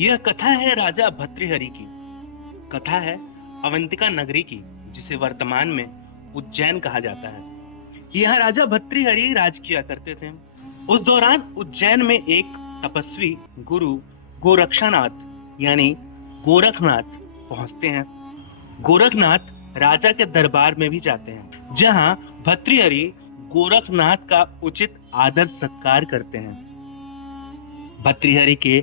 यह कथा है राजा भर्तृहरि की। कथा है अवंतिका नगरी की, जिसे वर्तमान में उज्जैन कहा जाता है। यह राजा भर्तृहरि राज किया करते थे। उस दौरान उज्जैन में एक तपस्वी गुरु गोरक्षनाथ यानी गोरखनाथ पहुंचते हैं। गोरखनाथ राजा के दरबार में भी जाते हैं, जहां भर्तृहरि गोरखनाथ का उचित आदर सत्कार करते हैं। भर्तृहरि के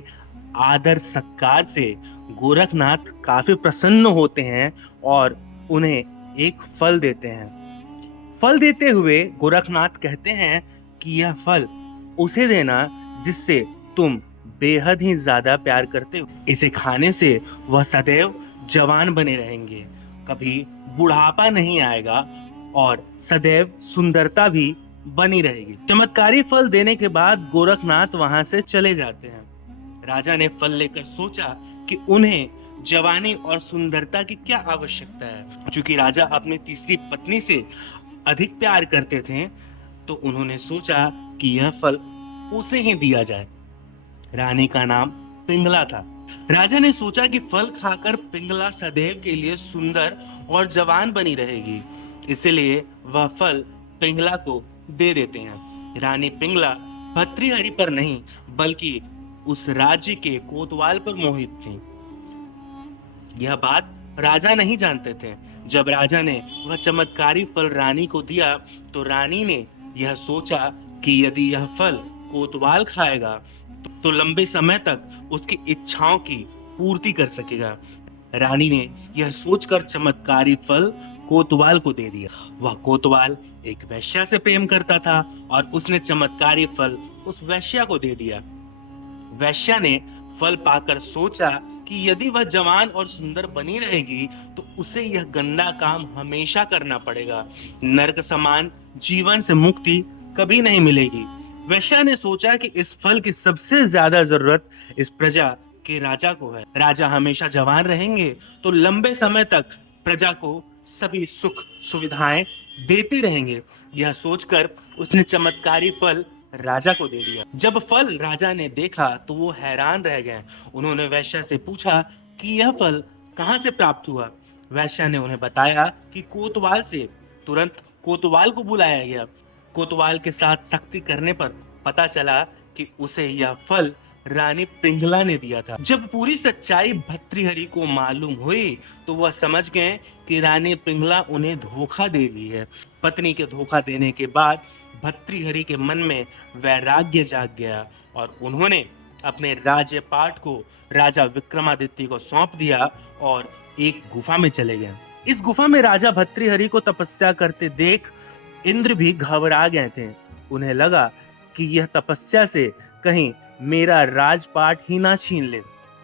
आदर सत्कार से गोरखनाथ काफी प्रसन्न होते हैं और उन्हें एक फल देते हैं। फल देते हुए गोरखनाथ कहते हैं कि यह फल उसे देना जिससे तुम बेहद ही ज्यादा प्यार करते हो। इसे खाने से वह सदैव जवान बने रहेंगे, कभी बुढ़ापा नहीं आएगा और सदैव सुंदरता भी बनी रहेगी। चमत्कारी फल देने के बाद गोरखनाथ वहां से चले जाते हैं। राजा ने फल लेकर सोचा कि उन्हें जवानी और सुंदरता की क्या आवश्यकता है। चूंकि राजा अपनी तीसरी पत्नी से अधिक प्यार करते थे, तो उन्होंने सोचा कि यह फल उसे ही दिया जाए। रानी का नाम पिंगला था। राजा ने सोचा कि फल खाकर पिंगला सदैव के लिए सुंदर और जवान बनी रहेगी, इसलिए वह फल पिंगला को दे देते हैं। रानी पिंगला भर्तृहरि पर नहीं बल्कि उस राज्य के कोतवाल पर मोहित थी। यह बात राजा नहीं जानते थे। जब राजा ने वह चमत्कारी फल रानी को दिया, तो रानी ने यह सोचा कि यदि यह फल कोतवाल खाएगा तो लंबे समय तक उसकी इच्छाओं की पूर्ति कर सकेगा। रानी ने यह सोचकर चमत्कारी फल कोतवाल को दे दिया। वह कोतवाल एक वैश्या से प्रेम करता था और उसने चमत्कारी फल उस वैश्या को दे दिया। वैश्या ने फल पाकर सोचा कि यदि वह जवान और सुंदर बनी रहेगी तो उसे यह गंदा काम हमेशा करना पड़ेगा। नरक समान जीवन से मुक्ति कभी नहीं मिलेगी। वैश्या ने सोचा कि इस फल की सबसे ज्यादा जरूरत इस प्रजा के राजा को है। राजा हमेशा जवान रहेंगे तो लंबे समय तक प्रजा को सभी सुख सुविधाएं देते रहेंगे। यह सोचकर उसने चमत्कारी फल राजा को दे दिया। जब फल राजा ने देखा तो वो हैरान रह गए। उन्होंने वैश्या से पूछा कि यह फल कहाँ से प्राप्त हुआ। वैश्या ने उन्हें बताया कि कोतवाल से। तुरंत कोतवाल को बुलाया गया। कोतवाल के साथ सख्ती करने पर पता चला कि उसे यह फल रानी पिंगला ने दिया था। जब पूरी सच्चाई भर्तृहरि को मालूम हुई तो वह समझ गए कि रानी पिंगला उन्हें धोखा दे रही है। पत्नी के धोखा देने के बाद भर्तृहरि के मन में वैराग्य जाग गया और उन्होंने अपने राज्यपाट को राजा विक्रमादित्य को सौंप दिया और एक गुफा में चले गए। इस गुफा में राजा भर्तृहरि को तपस्या करते देख इंद्र भी घबरा गए थे। उन्हें लगा कि यह तपस्या से कहीं मेरा राजपाट ही ना छीन ले।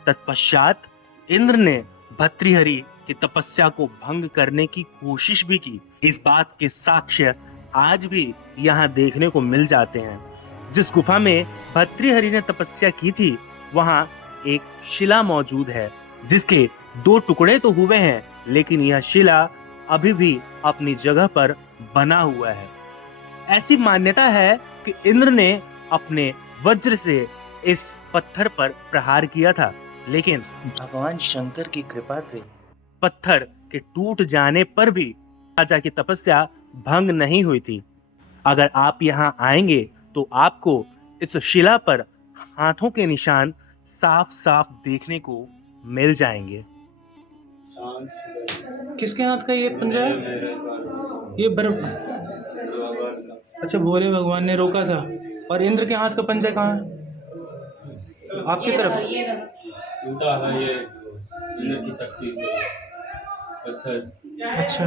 तत्पश्चात इंद्र ने भर्तृहरि की तपस्या को भंग करने की कोशिश भी की। इस बात के साक्ष्य आज भी यहाँ देखने को मिल जाते हैं। जिस गुफा में भर्तृहरि ने तपस्या की थी, वहाँ एक शिला मौजूद है, जिसके 2 टुकड़े तो हुए हैं, लेकिन यह शिला अभी भी अपनी जगह पर बना हुआ है। ऐसी मान्यता है कि इंद्र ने अपने वज्र से इस पत्थर पर प्रहार किया था, लेकिन भगवान शंकर की कृपा से पत्थर के टूट जाने पर भी राजा की तपस्या भंग नहीं हुई थी। अगर आप यहाँ आएंगे तो आपको इस शिला पर हाथों के निशान साफ साफ देखने को मिल जाएंगे। किसके हाथ का ये पंजा है? ये बर्फ। अच्छा, भोले भगवान ने रोका था। और इंद्र के हाथ का पंजा कहाँ है? आपकी तरफ। उल्टा है ये इंद्र की शक्ति से पत्थर। अच्छा,